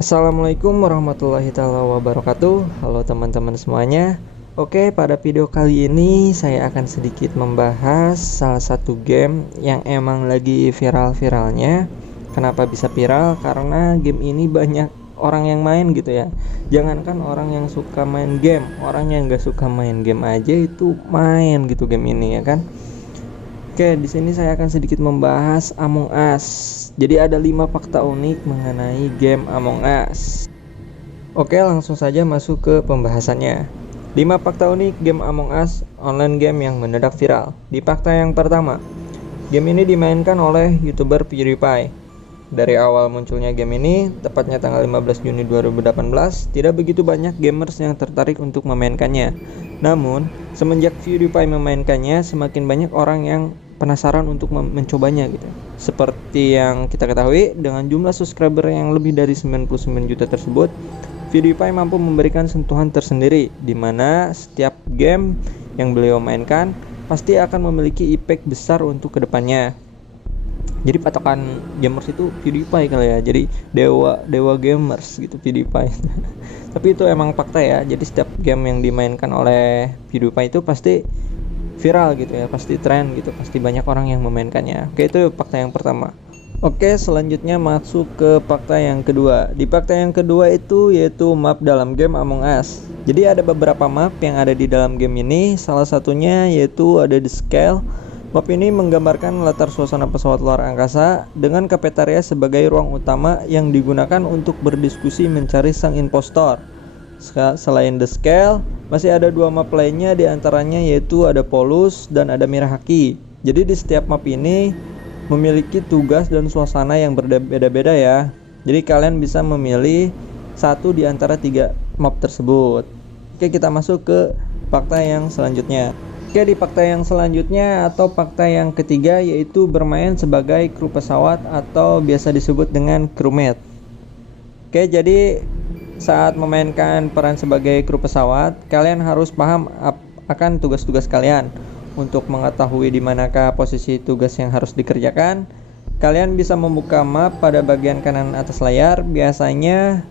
Assalamualaikum warahmatullahi taala wabarakatuh. Halo teman-teman semuanya. Oke, pada video kali ini saya akan sedikit membahas salah satu game yang emang lagi viral-viralnya. Kenapa bisa viral? Karena game ini banyak orang yang main gitu ya. Jangankan orang yang suka main game, orang yang gak suka main game aja itu main gitu game ini ya kan. Oke, di sini saya akan sedikit membahas Among Us. Jadi ada 5 fakta unik mengenai game Among Us. Oke, langsung saja masuk ke pembahasannya. 5 fakta unik game Among Us, online game yang mendadak viral. Di fakta yang pertama, game ini dimainkan oleh YouTuber PewDiePie. Dari awal munculnya game ini, tepatnya tanggal 15 Juni 2018, tidak begitu banyak gamers yang tertarik untuk memainkannya. Namun, semenjak PewDiePie memainkannya, semakin banyak orang yang penasaran untuk mencobanya gitu. Seperti yang kita ketahui, dengan jumlah subscriber yang lebih dari 99 juta tersebut, PewDiePie mampu memberikan sentuhan tersendiri, di mana setiap game yang beliau mainkan pasti akan memiliki impact besar untuk kedepannya. Jadi patokan gamers itu PewDiePie kali ya. Jadi dewa gamers gitu PewDiePie. Tapi itu emang fakta ya. Jadi setiap game yang dimainkan oleh PewDiePie itu pasti viral gitu ya, pasti tren gitu, pasti banyak orang yang memainkannya. Oke, itu fakta yang pertama. Oke, selanjutnya masuk ke fakta yang kedua. Di fakta yang kedua itu yaitu map dalam game Among Us. Jadi ada beberapa map yang ada di dalam game ini. Salah satunya yaitu ada The Scale. Map ini menggambarkan latar suasana pesawat luar angkasa dengan kafetaria sebagai ruang utama yang digunakan untuk berdiskusi mencari sang impostor. Selain The Scale, masih ada 2 map lainnya, diantaranya yaitu ada Polus dan ada Mirahaki. Jadi di setiap map ini memiliki tugas dan suasana yang berbeda-beda ya. Jadi kalian bisa memilih satu di antara 3 map tersebut. Oke, kita masuk ke fakta yang selanjutnya. Oke, di fakta yang selanjutnya atau fakta yang ketiga yaitu bermain sebagai kru pesawat atau biasa disebut dengan crewmate. Oke, jadi saat memainkan peran sebagai kru pesawat, kalian harus paham akan tugas-tugas kalian. Untuk mengetahui di manakah posisi tugas yang harus dikerjakan, kalian bisa membuka map pada bagian kanan atas layar. Biasanya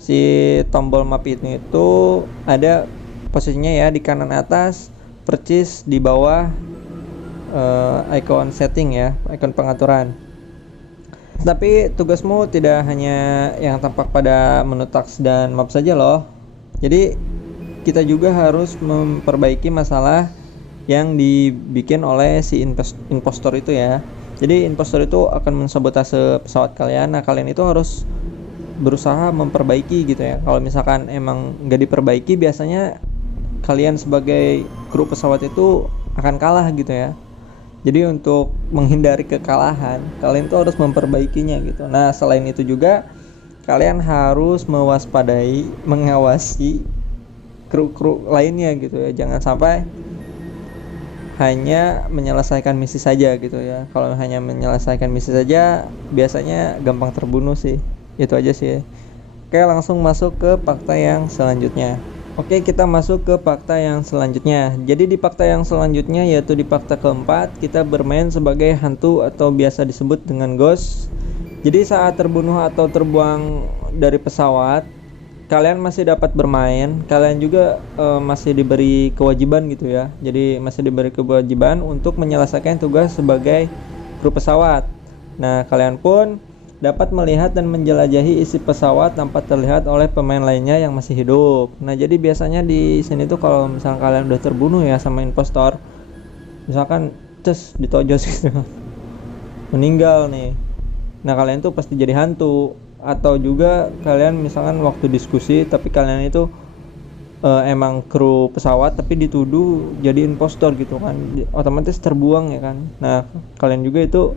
si tombol map itu ada posisinya ya di kanan atas, persis di bawah icon setting ya, icon pengaturan. Tapi tugasmu tidak hanya yang tampak pada menu task dan map saja loh. Jadi kita juga harus memperbaiki masalah yang dibikin oleh si impostor itu ya. Jadi impostor itu akan mensabotase pesawat kalian. Nah, kalian itu harus berusaha memperbaiki gitu ya. Kalau misalkan emang nggak diperbaiki, biasanya kalian sebagai kru pesawat itu akan kalah gitu ya. Jadi untuk menghindari kekalahan, kalian tuh harus memperbaikinya gitu. Nah, selain itu juga kalian harus mewaspadai, mengawasi kru-kru lainnya gitu ya. Jangan sampai hanya menyelesaikan misi saja gitu ya. Kalau hanya menyelesaikan misi saja, biasanya gampang terbunuh sih. Itu aja sih. Oke, langsung masuk ke fakta yang selanjutnya. Oke, kita masuk ke fakta yang selanjutnya. Jadi di fakta yang selanjutnya yaitu di fakta keempat, kita bermain sebagai hantu atau biasa disebut dengan ghost. Jadi saat terbunuh atau terbuang dari pesawat, kalian masih dapat bermain. Kalian juga masih diberi kewajiban gitu ya. Jadi masih diberi kewajiban untuk menyelesaikan tugas sebagai kru pesawat. Nah, kalian pun dapat melihat dan menjelajahi isi pesawat tanpa terlihat oleh pemain lainnya yang masih hidup. Nah, jadi biasanya di sini tuh kalau misalkan kalian udah terbunuh ya sama impostor, misalkan terus ditojos gitu, meninggal nih. Nah, kalian tuh pasti jadi hantu. Atau juga kalian misalkan waktu diskusi tapi kalian itu emang kru pesawat tapi dituduh jadi impostor gitu kan, otomatis terbuang ya kan. Nah, kalian juga itu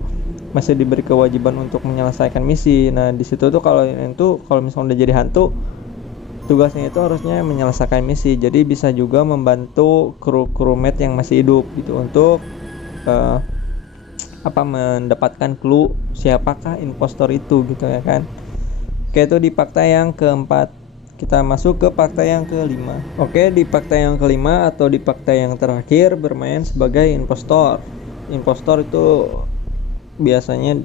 masih diberi kewajiban untuk menyelesaikan misi. Nah, di situ tuh kalau misalnya udah jadi hantu, tugasnya itu harusnya menyelesaikan misi. Jadi bisa juga membantu crewmate yang masih hidup gitu untuk mendapatkan clue siapakah impostor itu gitu ya kan. Oke, itu di fakta yang keempat. Kita masuk ke fakta yang kelima. Oke, di fakta yang kelima atau di fakta yang terakhir, bermain sebagai impostor. Impostor itu biasanya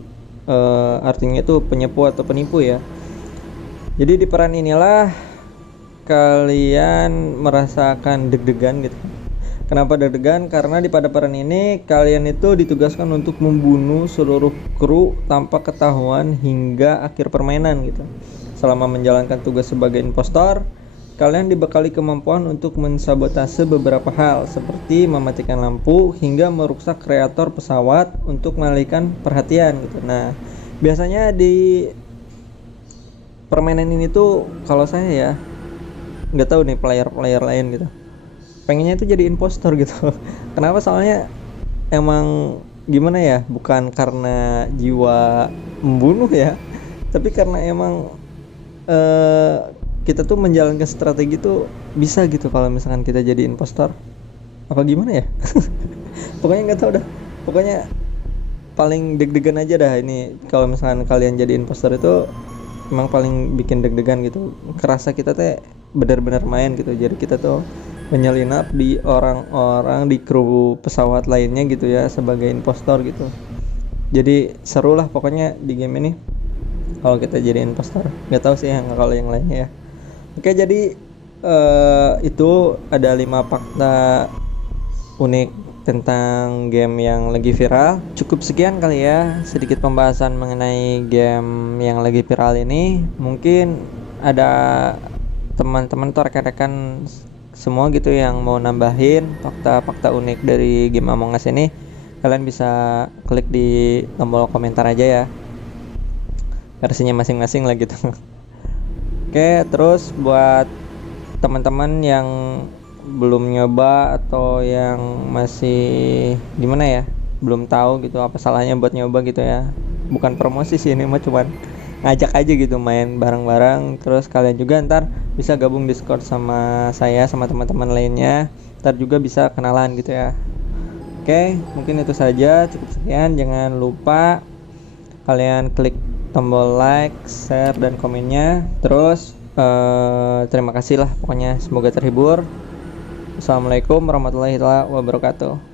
artinya itu penyepu atau penipu ya. Jadi di peran inilah kalian merasakan deg-degan gitu. Kenapa deg-degan? Karena di pada peran ini kalian itu ditugaskan untuk membunuh seluruh kru tanpa ketahuan hingga akhir permainan gitu. Selama menjalankan tugas sebagai impostor, kalian dibekali kemampuan untuk mensabotase beberapa hal seperti mematikan lampu hingga merusak kreator pesawat untuk mengalihkan perhatian gitu. Nah, biasanya di permainan ini tuh kalau saya ya nggak tahu nih player lain gitu pengennya itu jadi impostor gitu. Kenapa? Soalnya emang gimana ya, bukan karena jiwa membunuh ya, tapi karena emang kita tuh menjalankan strategi tuh bisa gitu kalau misalkan kita jadi impostor. Apa gimana ya? Pokoknya nggak tahu dah, pokoknya paling deg-degan aja dah ini kalau misalkan kalian jadi impostor itu. Emang paling bikin deg-degan gitu, kerasa kita teh benar-benar main gitu. Jadi kita tuh menyelinap di orang-orang di kru pesawat lainnya gitu ya sebagai impostor gitu. Jadi seru lah pokoknya di game ini kalau kita jadi impostor. Nggak tahu sih yang kalau yang lainnya ya. Oke, jadi itu ada 5 fakta unik tentang game yang lagi viral. Cukup sekian kali ya sedikit pembahasan mengenai game yang lagi viral ini. Mungkin ada teman-teman atau rekan-rekan semua gitu yang mau nambahin fakta-fakta unik dari game Among Us ini, kalian bisa klik di tombol komentar aja ya, versinya masing-masing lah gitu. Oke, terus buat teman-teman yang belum nyoba atau yang masih gimana ya, belum tahu gitu apa salahnya buat nyoba gitu ya, bukan promosi sih ini mah, cuman ngajak aja gitu main bareng-bareng. Terus kalian juga ntar bisa gabung Discord sama saya sama teman-teman lainnya, ntar juga bisa kenalan gitu ya. Oke, mungkin itu saja, cukup sekian. Jangan lupa kalian klik tombol like, share, dan komennya. Terus terima kasih lah pokoknya, semoga terhibur. Assalamualaikum warahmatullahi wabarakatuh.